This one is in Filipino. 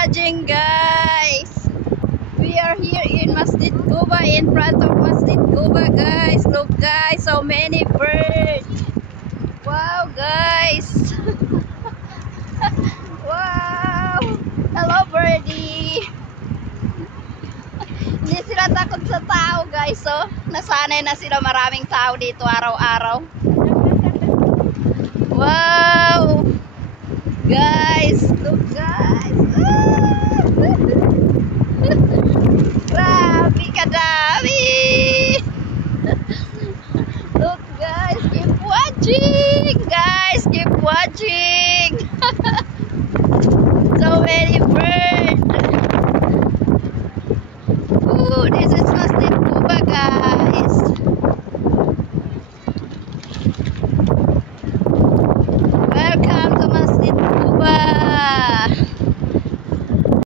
Lodging, guys. We are here in Masjid Quba, in front of Masjid Quba, guys. Look, guys, so many birds. Wow, guys. Wow. Hello, birdie. Hindi sila takot sa tao, guys. So, nasanay na sila, maraming tao dito araw-araw. Wow. Guys, look, guys.